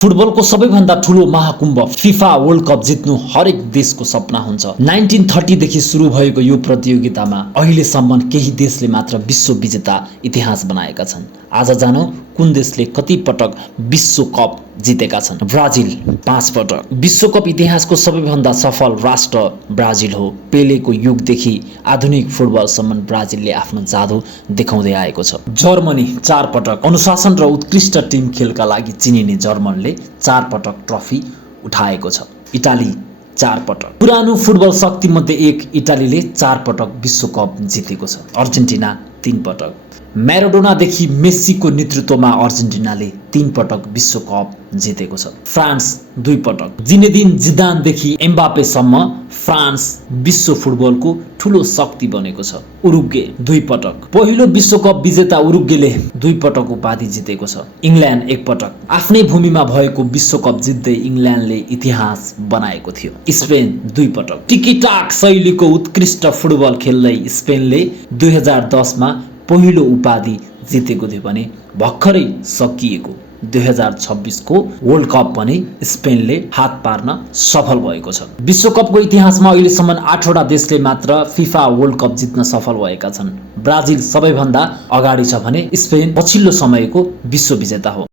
फुटबलको सबैभन्दा ठूलो महाकुम्भ फिफा वर्ल्ड कप जित्नु हरेक देशको सपना हुन्छ। 1930 देखि सुरु भएको यो प्रतियोगितामा अहिलेसम्म केही देशले मात्र विश्व विजेता इतिहास बनाएका छन्। आज जानौ कुन देशले कति पटक विश्व कप जितेका छन्। ब्राजिल 5 पटक। विश्वकप इतिहासको सबैभन्दा सफल राष्ट्र ब्राजिल हो। पेलेको युगदेखि आधुनिक फुटबलसम्म ब्राजिलले आफ्नो जादु देखाउँदै आएको छ। जर्मनी 4 पटक। अनुशासन र उत्कृष्ट टिम खेलका लागि चिनिने जर्मनले 4 पटक ट्रफी उठाएको छ। इटाली 4 पटक। पुरानो फुटबल शक्ति मध्ये एक इटालीले 4 पटक विश्वकप जितेको छ। अर्जेन्टिना 3 पटक। म्याराडोनादेखि मेस्सीको नेतृत्वमा अर्जेन्टिनाले 3 पटक विश्वकप जितेको छ। फ्रान्स 2 पटक। जिनेदिन जिदानदेखि एम्बापेसम्म फ्रान्स विश्व फुटबलको ठूलो शक्ति बनेको छ। उरुग्वे 2 पटक। पहिलो विश्वकप विजेता उरुग्वेले 2 पटक उपाधि जितेको छ। इङ्ल्यान्ड 1 पटक। आफ्नै भूमिमा भएको विश्वकप जित्दै इङ्ल्यान्डले इतिहास बनाएको थियो। स्पेन 2 पटक। टिकीटाक शैलीको उत्कृष्ट फुटबल खेल्दै स्पेनले 2010 मा पहिलो उपाधि जितेको थियो भने भर्खरै सकिएको 2026 को वर्ल्ड कप पनि स्पेनले हात पार्न सफल भएको छ। विश्वकपको इतिहासमा अहिलेसम्म 8 वटा देशले मात्र फिफा वर्ल्ड कप जित्न सफल भएका छन्। ब्राजिल सबैभन्दा अगाडि छ भने स्पेन पछिल्लो समयको विश्व विजेता हो।